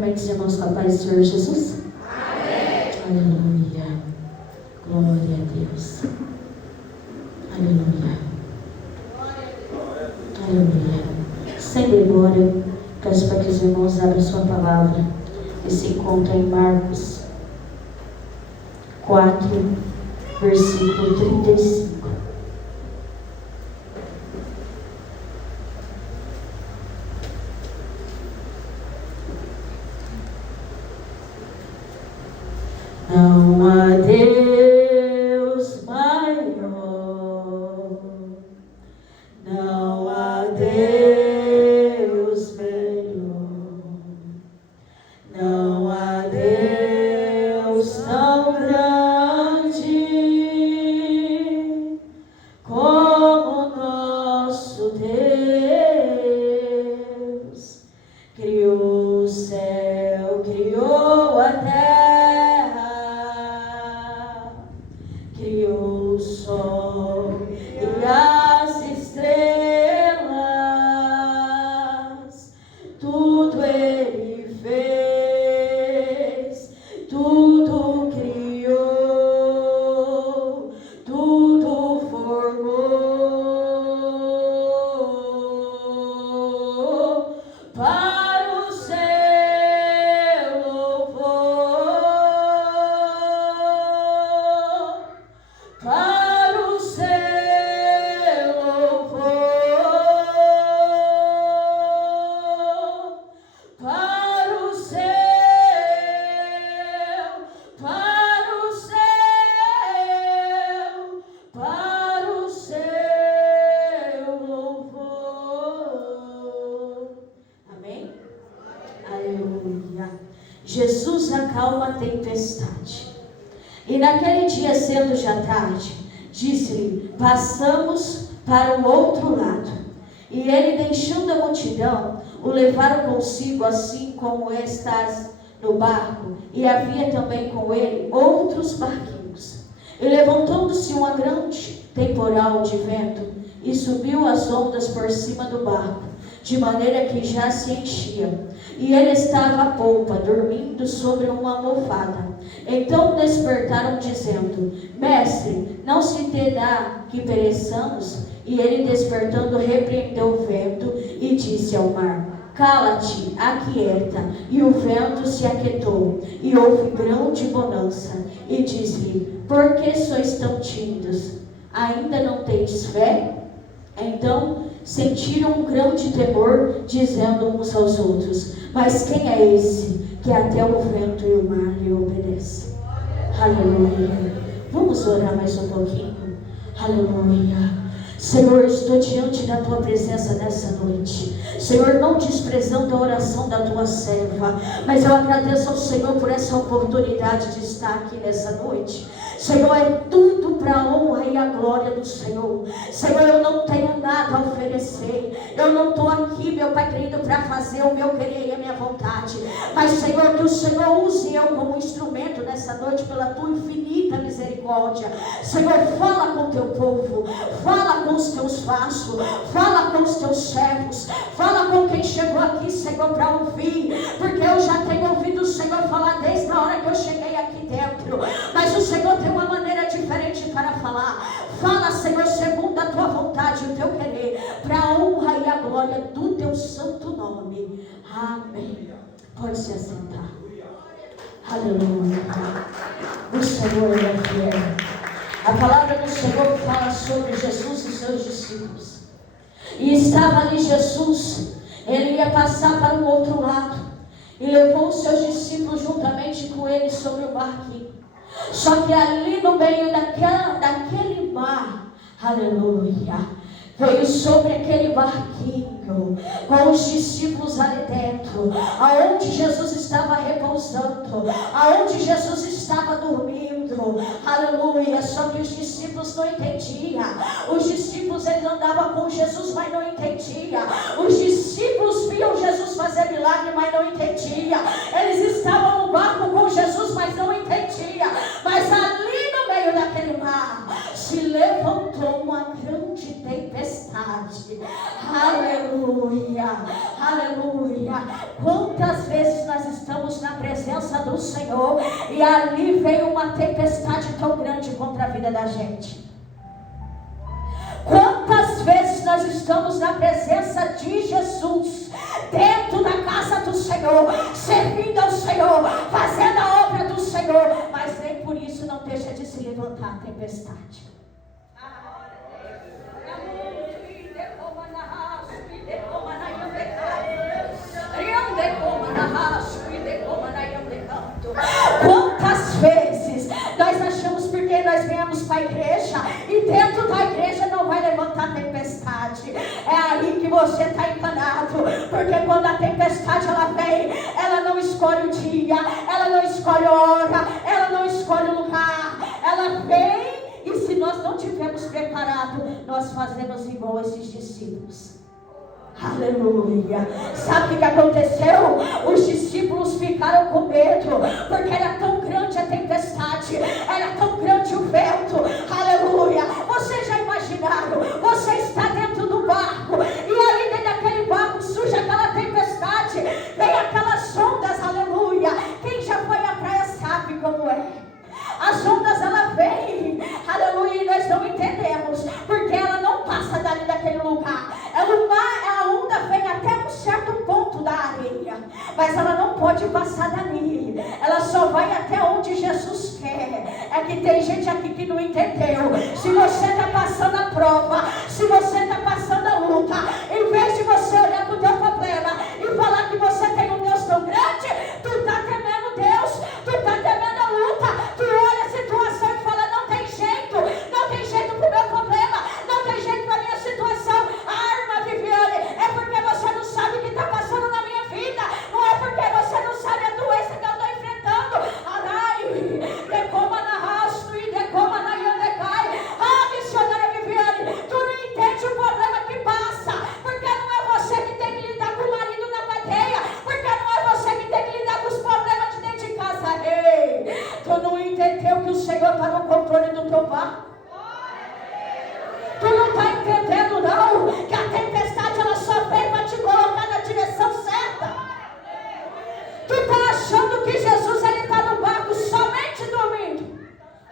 Cumprimento os irmãos com a paz do Senhor Jesus. Amém. Aleluia. Glória a Deus. Aleluia. Aleluia. Sem demora, peço para que os irmãos abram sua palavra que se encontra em Marcos 4, versículo 35. Não há Deus maior, não há Deus melhor, não há Deus tão grande como nosso Deus. Criou o céu, criou a terra, criou o sol e as estrelas, tudo Ele fez, tudo criou, tudo formou para o seu louvor, para o seu louvor, para o seu, para o seu, para o seu louvor. Amém? Aleluia. Jesus acalma a tempestade. E naquele dia, sendo já tarde, disse-lhe: passamos para o outro lado. E ele, deixando a multidão, o levaram consigo, assim como estás no barco. E havia também com ele outros barquinhos. E levantando-se uma grande temporal de vento, e subiu as ondas por cima do barco, de maneira que já se enchia. E ele estava à polpa, dormindo sobre uma almofada. Então despertaram, dizendo: Mestre, não se te dá que pereçamos? E ele, despertando, repreendeu o vento e disse ao mar: Cala-te, aquieta. E o vento se aquietou, e houve grande bonança. E disse-lhe: Por que sois tão tímidos? Ainda não tendes fé? Então sentiram um grande temor, dizendo uns aos outros: Mas quem é esse que até o vento e o mar lhe obedecem? Aleluia. Vamos orar mais um pouquinho. Aleluia. Senhor, estou diante da tua presença nessa noite. Senhor, não desprezando a oração da tua serva, mas eu agradeço ao Senhor por essa oportunidade de estar aqui nessa noite. Senhor, é tudo para a honra e a glória do Senhor. Senhor, eu não tenho nada a oferecer. Eu não estou aqui, meu Pai querido, para fazer o meu querer e a minha vontade. Mas, Senhor, que o Senhor use eu como instrumento nessa noite pela tua infinita misericórdia. Senhor, fala com o teu povo, fala com os teus vasos, fala com os teus servos, fala com quem chegou aqui, Senhor, para ouvir. Porque eu já tenho ouvido o Senhor falar desde a hora que eu cheguei aqui dentro. Mas o Senhor tem uma maneira diferente para falar. Fala, Senhor, segundo a tua vontade e o teu querer, para a honra e a glória do teu santo nome. Amém. Pode se assentar. Aleluia. O Senhor é fiel. A palavra do Senhor fala sobre Jesus e seus discípulos. E estava ali Jesus. Ele ia passar para o outro lado. E levou os seus discípulos juntamente com ele sobre o barquinho. Só que ali no meio daquele mar, aleluia, veio sobre aquele barquinho, com os discípulos ali dentro, aonde Jesus estava repousando, aonde Jesus estava dormindo, aleluia. Só que os discípulos não entendiam. Os discípulos, eles andavam com Jesus, mas não entendiam. Os discípulos viam Jesus fazer milagre, mas não entendiam. Eles estavam no barco com Jesus, mas não entendiam. Mas ali no meio daquele mar, se levantou uma grande tempestade. Aleluia, aleluia. Quantas vezes nós estamos estamos na presença do Senhor e ali veio uma tempestade tão grande contra a vida da gente. Quantas vezes nós estamos na presença de Jesus, dentro da casa do Senhor, servindo ao Senhor, fazendo a obra do Senhor, mas nem por isso não deixa de se levantar a tempestade. Quantas vezes nós achamos porque nós viemos para a igreja e dentro da igreja não vai levantar tempestade? É aí que você está enganado, porque quando a tempestade ela vem, ela não escolhe o dia, ela não escolhe a hora, ela não escolhe o lugar, ela vem e se nós não tivermos preparado, nós fazemos igual esses discípulos. Aleluia. Sabe o que aconteceu? Os discípulos ficaram com medo, porque era tão grande a tempestade, era tão grande o vento. Aleluia. Vocês já imaginaram? Você está dentro do barco e ali dentro daquele barco surge aquela tempestade, vem aquelas ondas. Aleluia. Quem já foi à praia sabe como é. As ondas ela vem, aleluia, e nós não entendemos, porque ela não passa dali daquele lugar. A onda vem até um certo ponto da areia, mas ela não pode passar dali. Ela só vai até onde Jesus quer. É que tem gente aqui que não entendeu. Se você está passando a prova, se você está passando a luta, em vez de você olhar para o teu problema e falar que você tem um Deus tão grande, tu está temendo Deus, tu está temendo a luta, tu olha a situação e fala, não tem jeito para o meu problema, não tem jeito para a minha situação. Irmã Viviane, é porque você não sabe o que está passando na minha vida, não é porque você não sabe a doença que eu estou enfrentando. Arai, decoma na rasto e decoma na yandecai. Missionária Viviane, tu não entende o problema que passa, porque não é você que tem que lidar com o marido na cadeia, porque não é você que tem que lidar com os problemas de dentro de casa. Ei, tu não entendeu que o Senhor está no controle do teu barco? Tu não está entendendo não, que a tempestade ela só vem para te colocar na direção certa. Tu está achando que Jesus ele está no barco somente dormindo.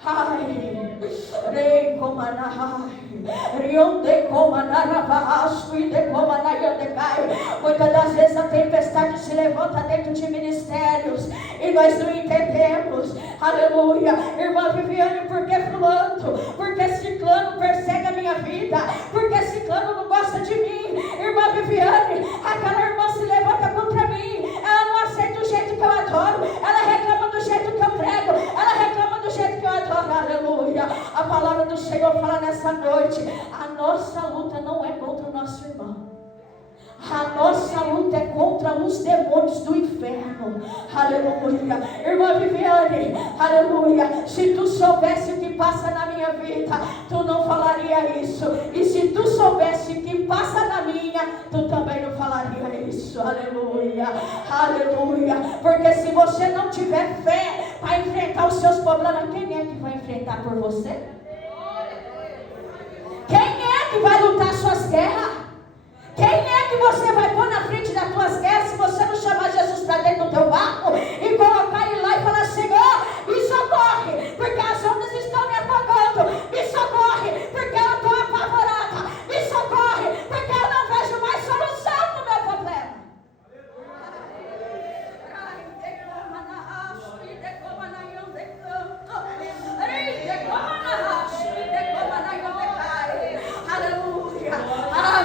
Ai, rei comanai, rionde comanarabasto e de comanayandecai. Muitas das vezes a tempestade se levanta dentro de ministérios e nós não entendemos. Aleluia. Irmã Viviane, por que fulano? Porque ciclano persegue a minha vida? Porque ciclano não gosta de mim? Irmã Viviane, aquela irmã se levanta contra mim. Ela não aceita o jeito que eu adoro. Ela reclama do jeito que eu prego. Ela reclama do jeito que eu adoro. Aleluia. A palavra do Senhor fala nessa noite, a nossa luta não é contra o nosso irmão. A nossa luta é contra os demônios do inferno. Aleluia. Irmã Viviane, aleluia. Se tu soubesse o que passa na minha vida, tu não falaria isso. E se tu soubesse o que passa na minha, tu também não falaria isso. Aleluia. Aleluia. Porque se você não tiver fé para enfrentar os seus problemas, quem é que vai enfrentar por você? Quem é que vai lutar suas guerras? Quem é que você vai pôr na frente das tuas guerras se você não chamar Jesus para dentro do teu barco e colocar ele lá e falar, Senhor, me socorre, porque as ondas estão me afogando, me socorre, porque eu estou apavorada, me socorre, porque eu não vejo mais solução no meu problema.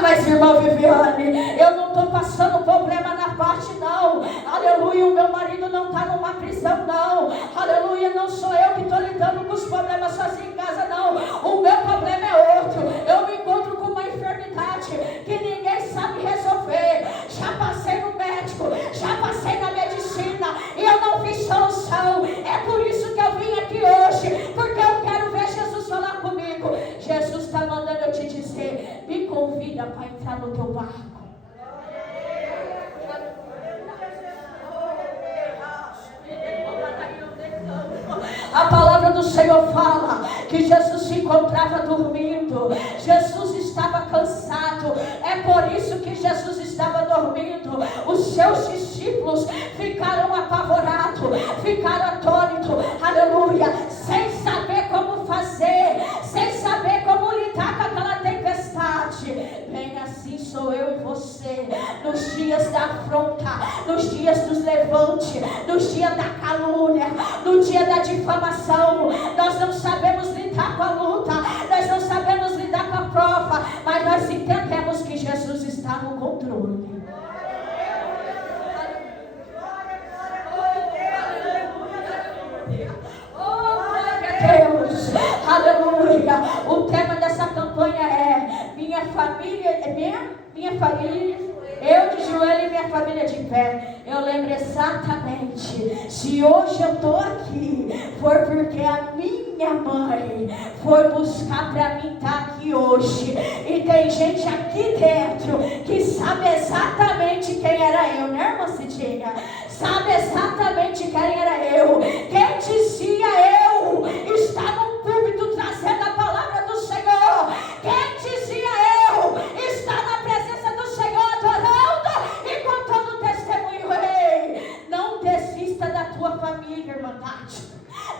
Mas irmã Viviane, eu não estou passando problema na parte não. Aleluia, o meu marido não está numa prisão não. Aleluia, não sou eu que estou lidando com os problemas sozinho em casa não. O meu problema é outro. Eu me encontro com uma enfermidade que ninguém sabe resolver. Já passei no médico, já passei na medicina e eu não vi solução. É por isso que eu vim aqui hoje, porque eu quero ver Jesus falar comigo. Jesus está mandando eu te dizer, me convida para entrar no teu barco. A palavra do Senhor fala que Jesus se encontrava dormindo. Jesus estava cansado. É por isso que Jesus estava dormindo. Os seus discípulos ficaram apavorados, ficaram atônitos, aleluia, sem saber como fazer, sem saber como lidar com aquela tempestade. Bem assim sou eu e você, nos dias da afronta, nos dias dos levantes, nos dias da calúnia, no dia da difamação. Nós não sabemos lidar com a luta, nós não sabemos lidar com a prova, mas nós entendemos que Jesus está no controle. Deus, aleluia. O tema dessa campanha é minha família, minha família, eu de joelho e minha família de pé. Eu lembro exatamente, se hoje eu estou aqui, foi porque a minha mãe foi buscar para mim estar aqui hoje. E tem gente aqui dentro que sabe exatamente quem era eu, né, irmã Cidinha? Sabe exatamente quem era eu. Quem dizia eu está no púlpito trazendo a palavra do Senhor. Quem dizia eu está na presença do Senhor adorando e contando testemunho. Ei, não desista da tua família, irmã Tati.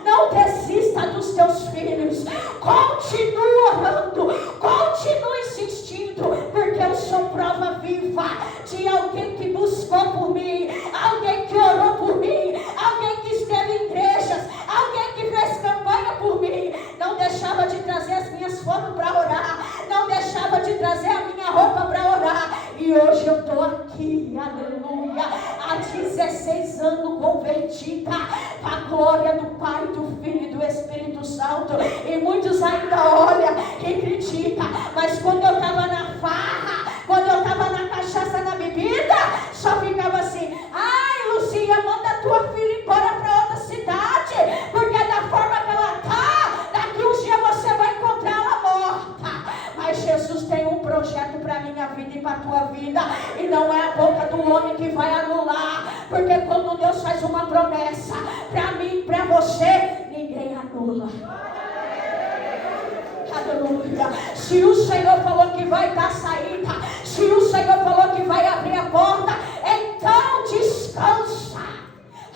Não desista dos teus filhos. Continua orando, continua insistindo, porque eu sou prova viva de alguém que buscou por mim, alguém que orou por mim, alguém que esteve em igrejas, alguém que fez campanha por mim. Não deixava de trazer as minhas fotos para orar, não deixava de trazer a minha roupa para orar. E hoje eu estou aqui, aleluia, há 16 anos convertida para a glória do Pai, do Filho e do Espírito Santo. E muitos ainda olham e criticam, mas quando eu estava na farra, quando eu estava na cachaça, na bebida, só ficava assim: ai, Lucinha, manda a tua filha embora para outra cidade, porque da forma que ela está, daqui uns dias você vai encontrar ela morta. Mas Jesus tem um projeto para a minha vida e para a tua vida, e não é a boca do homem que vai anular, porque quando Deus faz uma promessa para mim e para você, ninguém anula. Aleluia. Se o Senhor falou que vai dar saída, se o Senhor falou que vai abrir a porta, então descansa.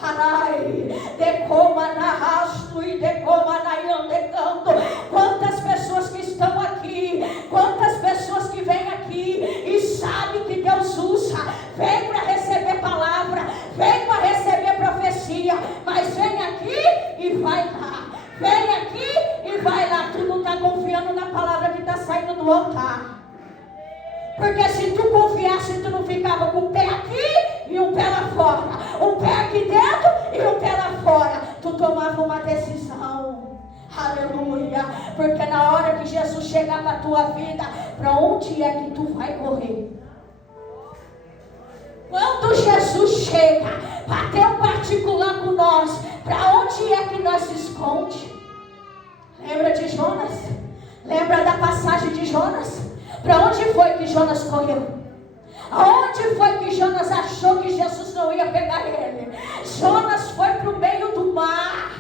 Arai, decoma na rasto e decoma na iandecando. Quantas pessoas que estão aqui, quantas pessoas que vêm aqui e sabem que Deus usa, vem para receber palavra, vem para receber profecia, mas vem aqui e vai lá. Vem aqui e vai lá. Tu não está confiando na palavra que está saindo do altar. Porque se tu confiasse, tu não ficava com o pé aqui e um pé lá fora, um pé aqui dentro e um pé lá fora. Tu tomava uma decisão. Aleluia. Porque na hora que Jesus chegar para a tua vida, para onde é que tu vai correr? Quando Jesus chega para ter um particular com nós, para onde é que nós se esconde? Lembra de Jonas? Lembra da passagem de Jonas? Para onde foi que Jonas correu? Aonde foi que Jonas achou que Jesus não ia pegar ele? Jonas foi para o meio do mar.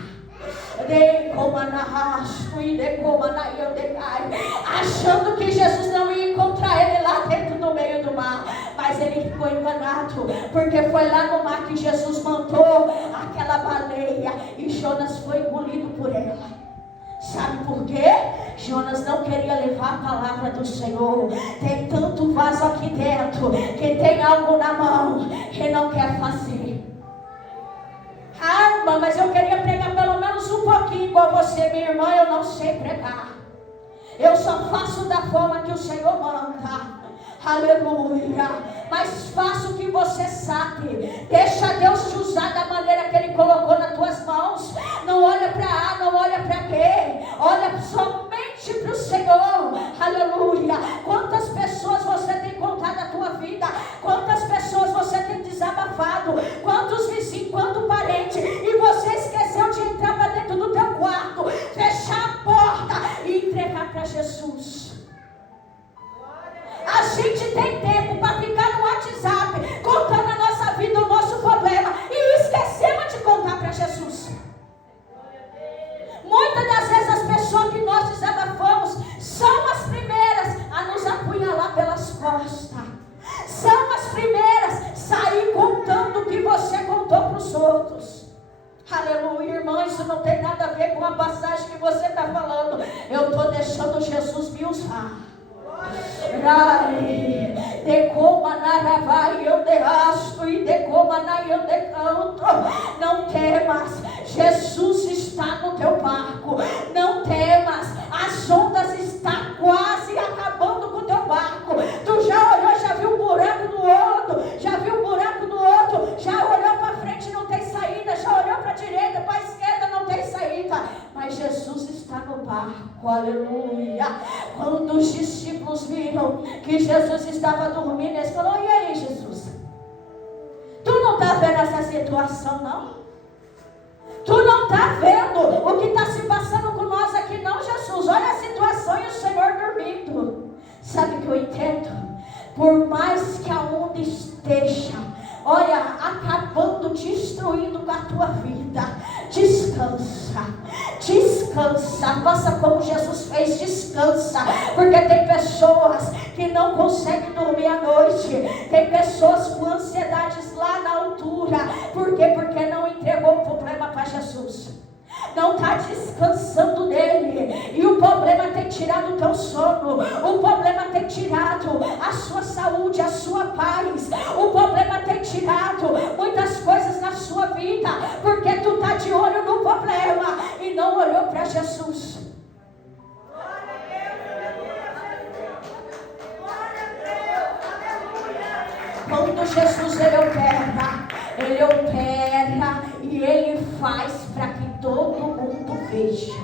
Achando que Jesus não ia encontrar ele lá dentro do meio do mar. Mas ele ficou enganado, porque foi lá no mar que Jesus mandou aquela baleia e Jonas foi engolido por ela. Sabe por quê? Jonas não queria levar a palavra do Senhor. Tem tanto vaso aqui dentro que tem algo na mão que não quer fazer. Calma, mas eu queria pregar pelo menos um pouquinho igual você, minha irmã. Eu não sei pregar. Eu só faço da forma que o Senhor manda. Aleluia. Mas faça o que você sabe. Deixa Deus te usar da maneira que Ele colocou nas tuas mãos. Não olha para A, não olha para B. Olha somente para o Senhor. Aleluia. Quantas pessoas você tem contado na tua vida? Quantas pessoas você tem desabafado? Quantos vizinhos, quantos parentes? E você esqueceu de entrar para dentro do teu quarto, fechar a porta e entregar para Jesus. A gente tem tempo para ficar no WhatsApp contando a nossa vida, o nosso problema, e esquecemos de contar para Jesus. Muitas das vezes as pessoas que nós desabafamos são as primeiras a nos apunhalar pelas costas. resposta. São as primeiras. Sair contando o que você contou para os outros. Aleluia, irmão, isso não tem nada a ver com a passagem que você está falando. Eu estou deixando Jesus me usar. Não temas, Jesus está no teu barco. Não temas, as ondas estão quase acabando com o teu barco. Tu já olhou, já viu um buraco no outro, já viu um buraco no outro, já olhou para frente, não tem saída, já olhou para a direita, para a esquerda, não tem saída. Mas Jesus está no barco, aleluia. Quando os discípulos viram que Jesus estava dormindo, eles falaram: e aí, Jesus? Tu não está vendo essa situação, não? Tu não está vendo o que está se passando com nós aqui, não, Jesus? Olha a situação e o Senhor dormindo. Sabe o que eu entendo? Por mais que a onda esteja, olha, acabando, destruindo com a tua vida, descansa, descansa, faça como Jesus fez, descansa, porque tem pessoas que não conseguem dormir à noite, tem pessoas com ansiedades lá na altura. Por quê? Porque não entregou o problema para Jesus, não está descansando nele, e o problema tem tirado o teu sono, o problema tem tirado a sua saúde, a sua paz, o problema tem tirado muitas coisas na sua vida, porque tu está de olho no problema e não olhou para Jesus. Quando Jesus ele opera e ele faz para que todo mundo veja.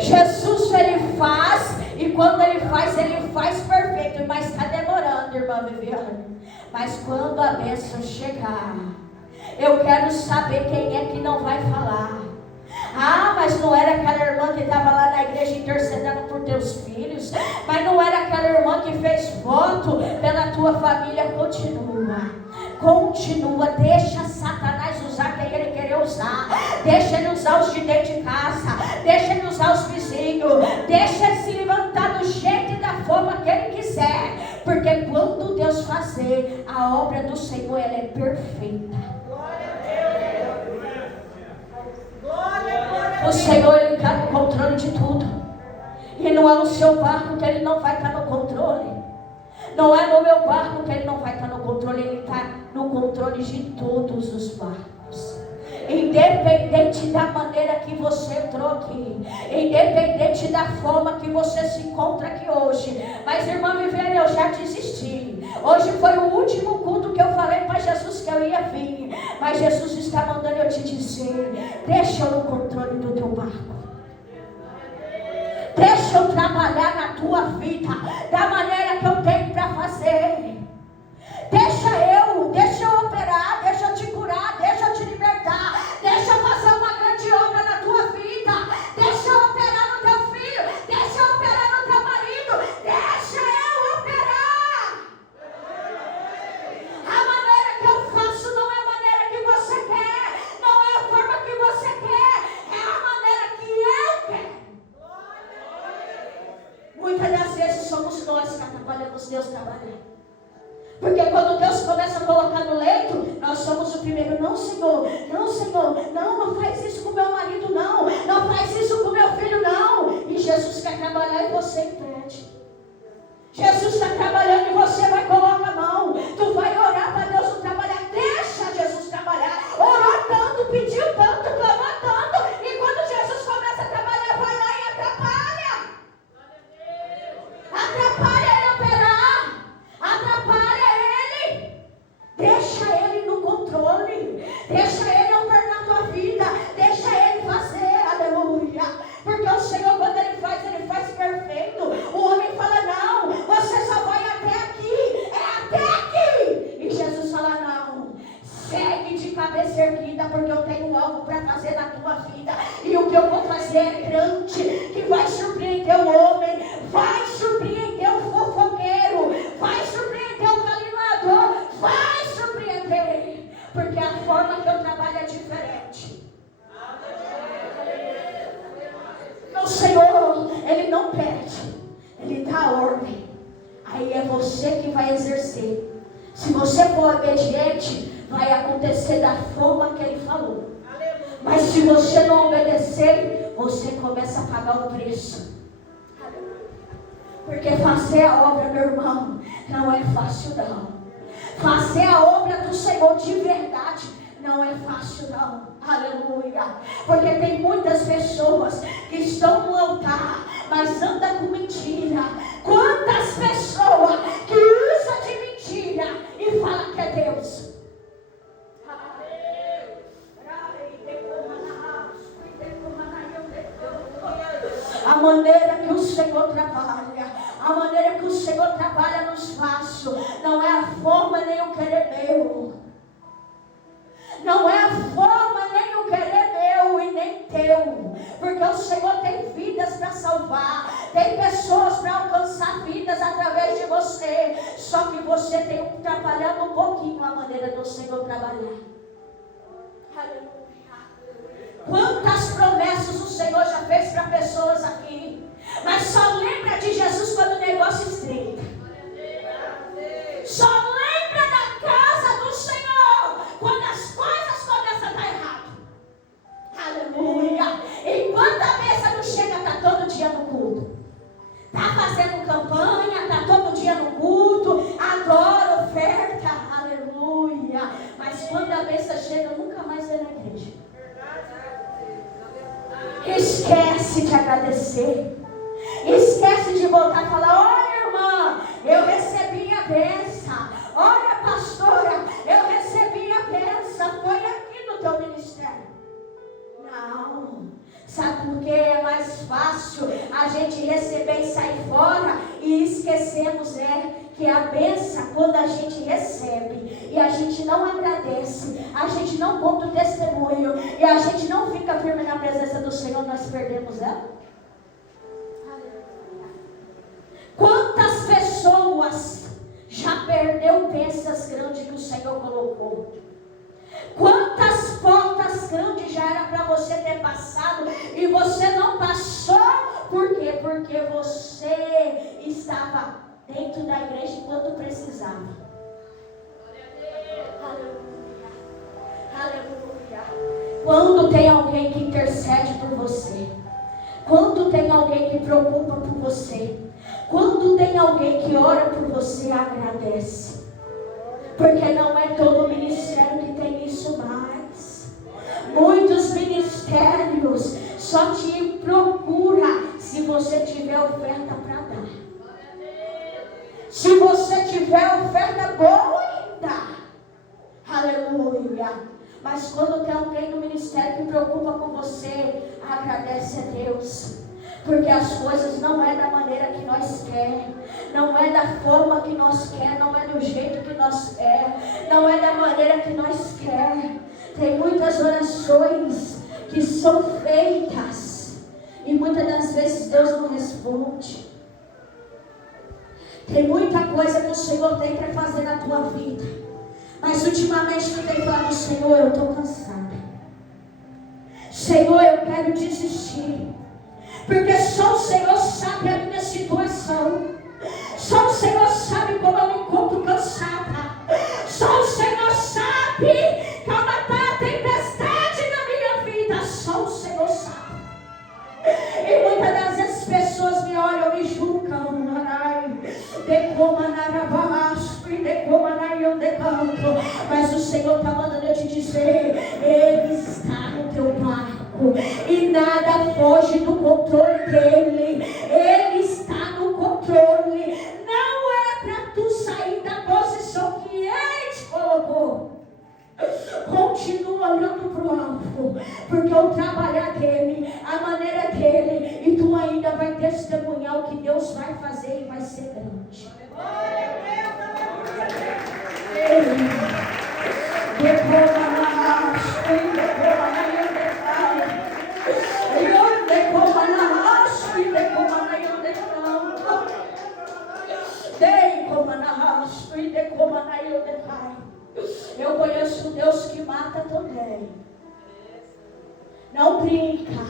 Jesus, ele faz, e quando ele faz perfeito, mas está demorando, irmã Viviane. Mas quando a bênção chegar, eu quero saber quem é que não vai falar. Ah, mas não era aquela irmã que estava lá na igreja intercedendo por teus filhos, mas não era aquela irmã que fez voto pela tua família. Continua, deixa Satanás usar quem ele querer usar, deixa ele usar os de dentro de casa, deixa ele usar os vizinhos, deixa ele se levantar do jeito e da forma que ele quiser, porque quando Deus fazer, a obra do Senhor, ela é perfeita. O Senhor, ele está no controle de tudo, e não é o seu barco que ele não vai estar no controle. Não é no meu barco que ele não vai estar no controle, ele está no controle de todos os barcos. Independente da maneira que você entrou aqui, independente da forma que você se encontra aqui hoje. Mas, irmã Viviane, eu já desisti. Hoje foi o último culto que eu falei para Jesus que eu ia vir. Mas Jesus está mandando eu te dizer: deixa eu no controle do teu barco. Deixa eu trabalhar na tua vida da maneira que eu tenho para fazer. Deixa eu operar, deixa eu te curar, deixa eu te libertar, deixa eu fazer uma grande obra na tua vida, deixa eu operar no teu filho, deixa eu operar no teu marido, deixa eu operar. A maneira que eu faço não é a maneira que você quer, não é a forma que você quer, é a maneira que eu quero. Muitas das vezes somos nós que atrapalhamos Deus trabalhando. Porque quando Deus começa a colocar no leito, nós somos o primeiro: não, Senhor, não faz isso com o meu marido, não faz isso com o meu filho, não. E Jesus quer trabalhar e você impede. Jesus está trabalhando e você vai colocar a mão. Tu vai orar para Deus não trabalhar. Deixa Jesus trabalhar. Orou tanto, pediu tanto, clamou tanto. E quando Jesus começa a trabalhar, vai lá e atrapalha. Atrapalha ele operar. Atrapalha ele. Deixa ele no controle. Deixa ele operar na tua vida. Deixa ele fazer. Aleluia. Porque o Senhor, quando ele faz perfeito. aí é você que vai exercer. Se você for obediente, vai acontecer da forma que Ele falou. Mas se você não obedecer, você começa a pagar o preço. Porque fazer a obra, meu irmão, não é fácil não. Fazer a obra do Senhor de verdade não é fácil não. Aleluia. Porque tem muitas pessoas que estão no altar, mas andam com mentira. Quantas pessoas que usam de mentira e falam que é Deus? A maneira que o Senhor trabalha, a maneira que o Senhor trabalha nos vasos, não é a forma nem o querer meu. Não é a forma nem o querer meu e nem teu. Porque o Senhor tem vidas para salvar, tem pessoas para alcançar vidas através de você. Só que você tem trabalhado um pouquinho a maneira do Senhor trabalhar. Aleluia. Quantas promessas o Senhor já fez para pessoas aqui, mas só lembra de Jesus quando o negócio estreita. Só lembra da casa do Senhor quando as coisas começam a dar errado. Aleluia. Enquanto a mesa não chega, está todo dia no culto, está fazendo campanha, está todo dia no culto, adora, oferta, aleluia. Mas quando a mesa chega, nunca mais vem na igreja. Esquece de agradecer. Esquece de voltar a falar: olha, irmã, eu recebi a bênção. Olha, pastora, eu recebi a bênção. Foi aqui no teu ministério. Não. Sabe por quê? É mais fácil a gente receber e sair fora e esquecemos que a bênção, quando a gente recebe e a gente não agradece, a gente não conta o testemunho e a gente não fica firme na presença do Senhor, nós perdemos ela. Quantas pessoas já perdeu bênçãos grandes que o Senhor colocou? Quantas portas grandes já era para você ter passado e você não passou? Por quê? Porque você estava dentro da igreja enquanto precisava. Aleluia. Aleluia. Quando tem alguém que intercede por você, quando tem alguém que preocupa por você, quando tem alguém que ora por você, agradece. Porque não é todo ministério que tem isso mais. Muitos ministérios só te procura se você tiver oferta para dar. Se você tiver oferta boa, dá. Aleluia. Mas quando tem alguém no ministério que preocupa com você, agradece a Deus. Porque as coisas não é da maneira que nós queremos, não é da forma que nós queremos, não é do jeito que nós queremos, não é da maneira que nós queremos. Tem muitas orações que são feitas e muitas das vezes Deus não responde. Tem muita coisa que o Senhor tem para fazer na tua vida, mas ultimamente tu tem falado: Senhor, eu estou cansado. Senhor, eu quero desistir. Porque só o Senhor sabe a minha situação. Só o Senhor sabe como eu me encontro cansada. Só o Senhor sabe que uma tempestade na minha vida. Só o Senhor sabe. E muitas das vezes pessoas me olham e me julgam. Mas o Senhor está mandando eu te dizer: Ele está no teu barco. E nada foge do controle dele. Ele está no controle. Não é para tu sair da posição que ele te colocou. Continua olhando para o alvo, porque o trabalhar dele, a maneira dele, e tu ainda vai testemunhar o que Deus vai fazer e vai ser grande. Eu conheço um Deus que mata também. Não brinca,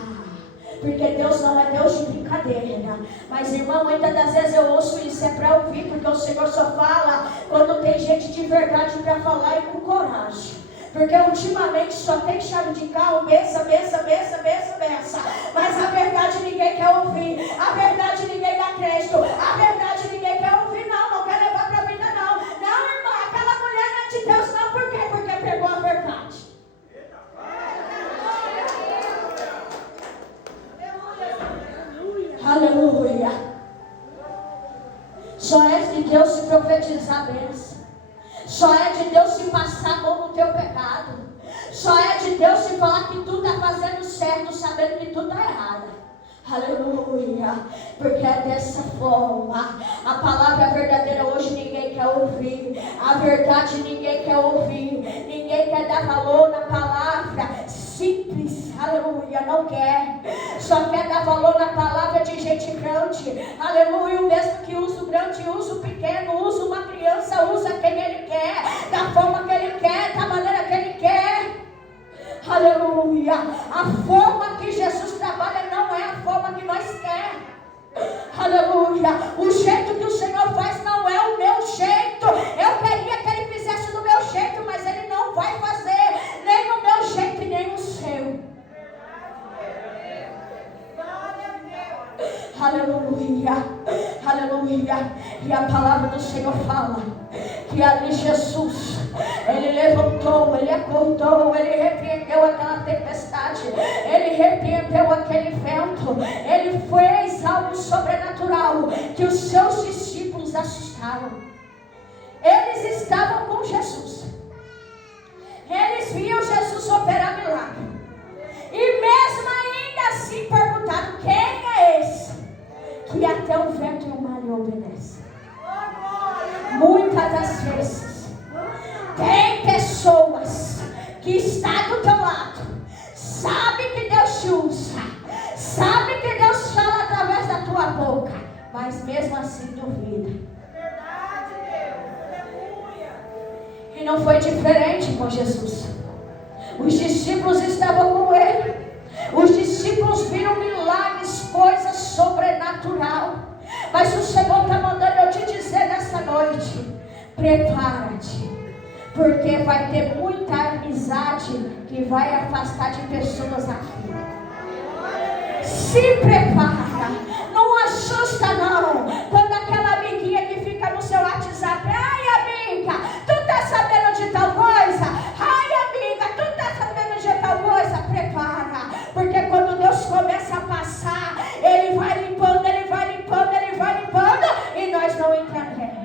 porque Deus não é Deus de brincadeira. Mas, irmã, muitas das vezes eu ouço isso, é para ouvir, porque o Senhor só fala quando tem gente de verdade para falar e com coragem. Porque ultimamente só tem chave de carro, bença. Mas a verdade ninguém quer ouvir. A verdade ninguém dá crédito. A verdade ninguém quer ouvir, não quer levar para a vida, não. Não, irmã, aquela mulher não é de Deus, não. Por quê? Porque pregou a verdade. Aleluia. Só é de Deus se profetizar a bênção. Só é de Deus se passar a mão no teu pecado. Só é de Deus se falar que tu está fazendo certo, sabendo que tu está errada. Aleluia. Porque é dessa forma. A palavra verdadeira hoje ninguém quer ouvir. A verdade ninguém quer ouvir. Ninguém quer dar valor na palavra simples. Aleluia. Não quer. Só quer dar valor na palavra de gente grande. Aleluia. O mesmo que usa o grande, usa o pequeno, usa uma criança, usa quem ele quer, da forma que ele quer, da maneira que ele quer. Aleluia. A forma que Jesus trabalha não é a forma que nós queremos. Aleluia. O jeito que o Senhor faz não é o meu jeito. Eu queria que ele fizesse do meu jeito, mas ele não vai fazer nem o meu jeito e nem o seu. Aleluia. Aleluia. E a palavra do Senhor fala que ali Jesus, ele levantou, ele acordou, ele repreendeu aquela tempestade, ele repreendeu aquele vento, ele fez algo sobrenatural que os seus discípulos assustaram. Eles estavam com Jesus, eles viam Jesus operar milagre, e mesmo ainda assim perguntaram: quem é esse que até o vento e o mar lhe obedecem? Muitas das vezes tem pessoas que estão do teu lado, sabe que Deus te usa, sabe que Deus fala através da tua boca, mas mesmo assim duvida. E não foi diferente com Jesus. Os discípulos estavam com ele. Os discípulos viram milagres, coisas sobrenatural. Mas o Senhor está mandando eu te dizer nessa noite: prepara-te, porque vai ter muita amizade que vai afastar de pessoas aqui. Se prepara, não assusta não, quando aquela amiguinha que fica no seu WhatsApp: ai amiga, tu tá sabendo de tal coisa? Ai amiga, tu tá sabendo de tal coisa? Prepara, porque quando Deus começa a passar, ele vai limpando, ele vai limpando, ele vai limpando, e nós não entendemos.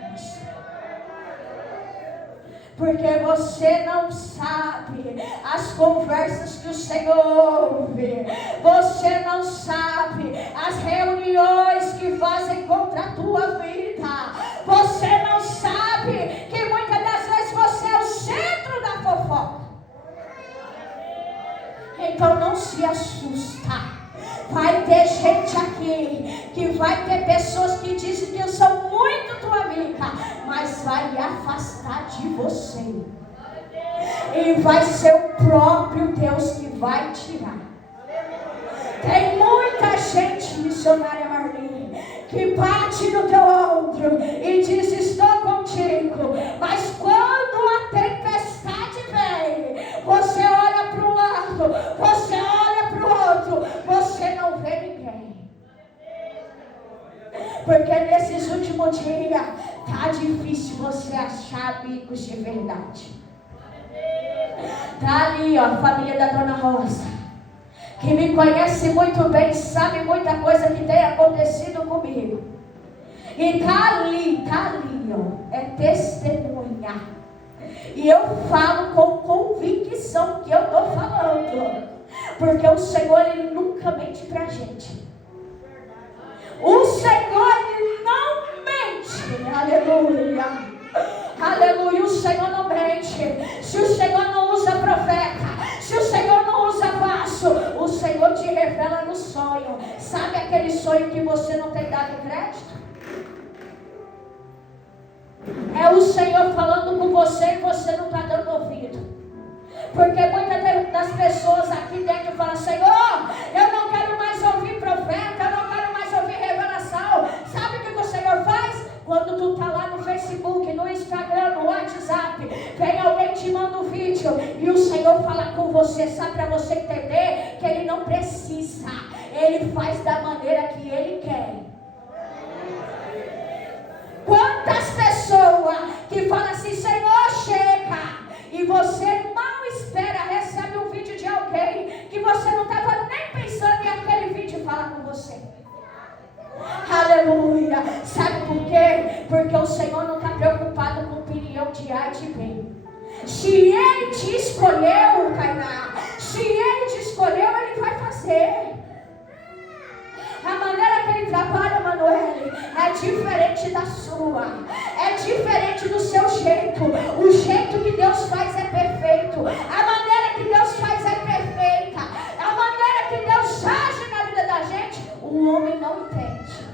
Porque você não sabe as conversas que o Senhor ouve. Você não sabe as reuniões que fazem contra a tua vida. Você não sabe que muitas das vezes você é o centro da fofoca. Então não se assusta. Vai ter gente aqui que vai ter pessoas que dizem que são muito tua amiga, mas vai afastar de você. E vai ser o próprio Deus que vai tirar. Tem muita gente, missionária Marlene, que bate no teu ombro e diz: estou contigo. Mas quando a tempestade vem, você olha para um lado, você olha para o outro, você não vê ninguém. Porque nesses últimos dias tá difícil você achar amigos de verdade. Tá ali, ó, a família da Dona Rosa, que me conhece muito bem, sabe muita coisa que tem acontecido comigo. E tá ali, ó, é testemunha. E eu falo com convicção que eu estou falando, porque o Senhor, ele nunca mente pra gente. O Senhor, ele não mente. Aleluia. Aleluia. O Senhor não mente. Se o Senhor não usa profeta, se o Senhor não usa vaso, o Senhor te revela no sonho. Sabe aquele sonho que você não tem dado crédito? É o Senhor falando com você e você não está dando ouvido. Porque muitas das pessoas aqui dentro falam: Senhor, eu não quero mais ouvir profeta, eu não quero mais ouvir revelação. Sabe o que o Senhor faz? Quando tu está lá no Senhor fala com você, sabe, para você entender que Ele não precisa, Ele faz da maneira que Ele quer. Quantas pessoas que falam assim, Senhor, chega, e você mal espera, recebe um vídeo de alguém que você não estava nem pensando em aquele vídeo falar com você. Aleluia. Sabe por quê? Porque o Senhor não está preocupado com opinião de A e de B. Se Ele te escolheu, Cainá, se Ele te escolheu, Ele vai fazer. A maneira que Ele trabalha, Manoel, é diferente da sua. É diferente do seu jeito. O jeito que Deus faz é perfeito. A maneira que Deus faz é perfeita. A maneira que Deus age na vida da gente, o homem não entende.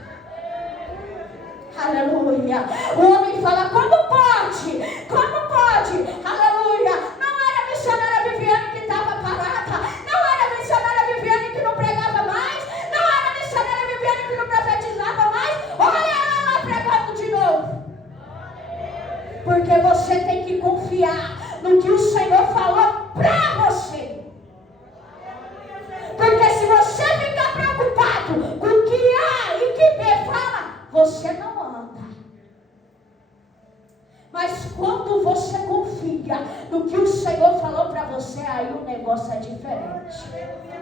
Aleluia. O homem fala, como pode? Como pode? Aleluia. Não era a missionária Viviane que estava parada. Não era a missionária Viviane que não pregava mais. Não era a missionária Viviane que não profetizava mais. Olha ela lá pregando de novo. Porque você tem que confiar no que o Senhor falou para você. Porque se você ficar preocupado com o que A e que B fala, você não anda. Mas quando você confia no que o Senhor falou para você, aí o negócio é diferente.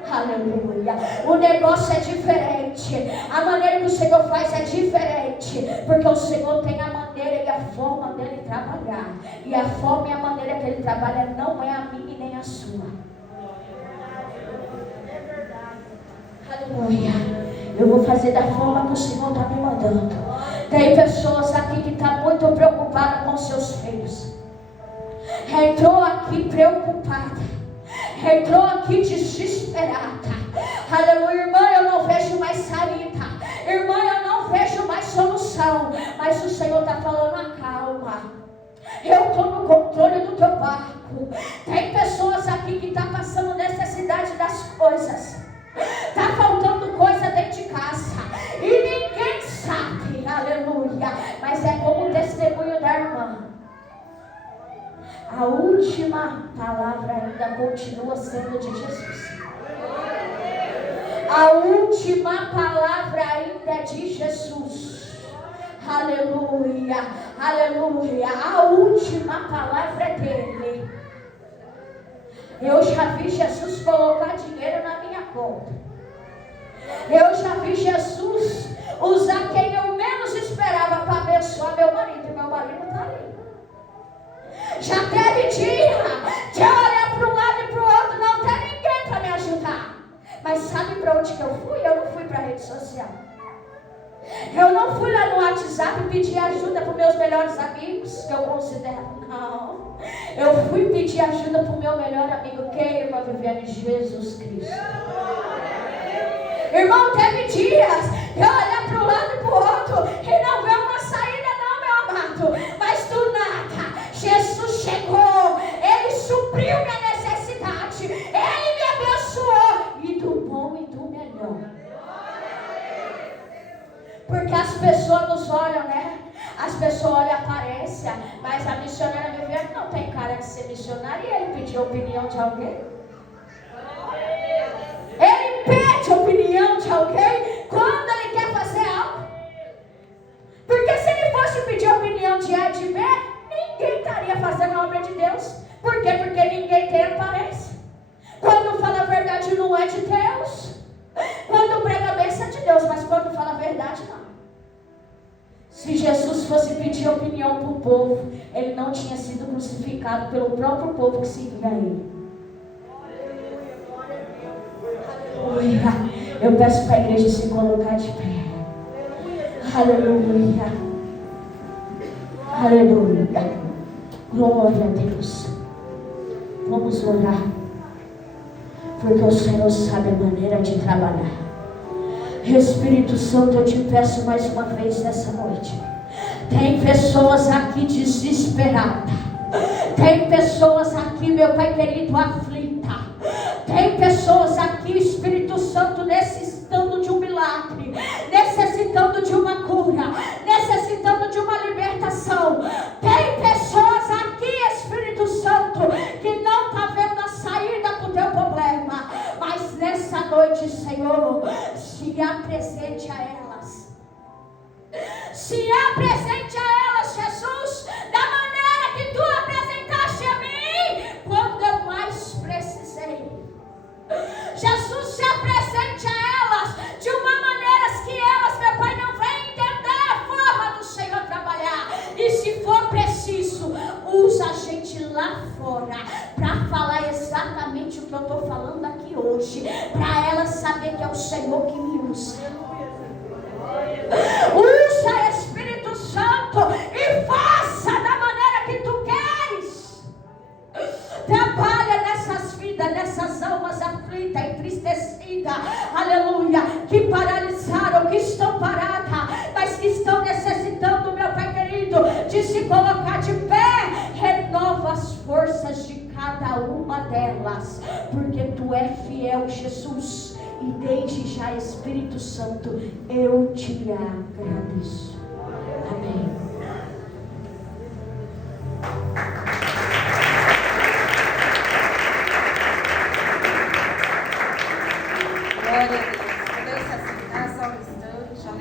Aleluia. O negócio é diferente. A maneira que o Senhor faz é diferente. Porque o Senhor tem a maneira e a forma dele trabalhar. E a forma e a maneira que ele trabalha não é a minha e nem a sua. Aleluia. Eu vou fazer da forma que o Senhor está me mandando. Tem pessoas aqui que estão muito preocupadas com seus filhos. Entrou aqui preocupada. Entrou aqui desesperada. Aleluia, irmã, eu não vejo mais saída. Irmã, eu não vejo mais solução. Mas o Senhor está falando, acalma. Eu estou no controle do teu barco. Tem pessoas aqui que estão passando necessidade das coisas. Está faltando coisa dentro de casa. E ninguém sabe. Aleluia. Mas é como o testemunho da irmã. A última palavra ainda continua sendo de Jesus. A última palavra ainda é de Jesus. Aleluia. Aleluia. A última palavra é dele. Eu já vi Jesus colocar dinheiro na minha conta. Eu já vi Jesus usar quem eu menos esperava para abençoar meu marido. E meu marido está ali. Já teve dia de eu olhar para um lado e para o outro, não tem ninguém para me ajudar. Mas sabe para onde que eu fui? Eu não fui para a rede social. Eu não fui lá no WhatsApp pedir ajuda para os meus melhores amigos, que eu considero. Não. Eu fui pedir ajuda para o meu melhor amigo, que é irmã Viviane, Jesus Cristo. Irmão, teve dias de eu olhar para um lado e para o outro e não ver uma saída, não, meu amado. Mas do nada, Jesus chegou, Ele supriu minha necessidade, Ele me abençoou, e do bom e do melhor. Porque as pessoas nos olham, né? As pessoas olham a aparência, mas a missionária Viviane não tem cara de ser missionária e ele pediu a opinião de alguém. Ele pede a opinião de alguém quando ele quer fazer algo. Porque se ele fosse pedir a opinião de A e de B, ninguém estaria fazendo a obra de Deus. Por quê? Porque ninguém tem aparência. Quando fala a verdade não é de Deus. Quando prega a bênção é de Deus, mas quando fala a verdade não. Se Jesus fosse pedir opinião para o povo, ele não tinha sido crucificado pelo próprio povo que seguia ele. Aleluia. Eu peço para a igreja se colocar de pé. Aleluia. Aleluia. Glória a Deus. Vamos orar. Porque o Senhor sabe a maneira de trabalhar. Espírito Santo, eu te peço mais uma vez nessa noite. Tem pessoas aqui desesperadas. Tem pessoas aqui, meu Pai querido, aflita. Tem pessoas aqui, Espírito Santo, necessitando de um milagre, necessitando de uma cura, necessitando de uma libertação. Tem pessoas aqui, Espírito Santo, que não está vendo a saída apresente a elas. Se apresente a elas, Jesus, da maneira que tu apresentaste a mim, quando eu mais precisei. Jesus, se apresente a elas de uma maneira que elas, meu Pai, não venham entender a forma do Senhor trabalhar. E se for preciso, usa a gente lá fora para falar exatamente o que eu estou falando aqui hoje, para elas saber que é o Senhor que me usa. Usa, Espírito Santo, e faça da maneira que tu queres. Trabalha nessas vidas, nessas almas aflitas, entristecidas, aleluia, que paralisaram, que estão paradas, mas que estão necessitando, meu Pai querido, de se colocar de pé. Renova as forças de cada uma delas, porque tu é fiel, Jesus. E desde já, Espírito Santo, eu te agradeço.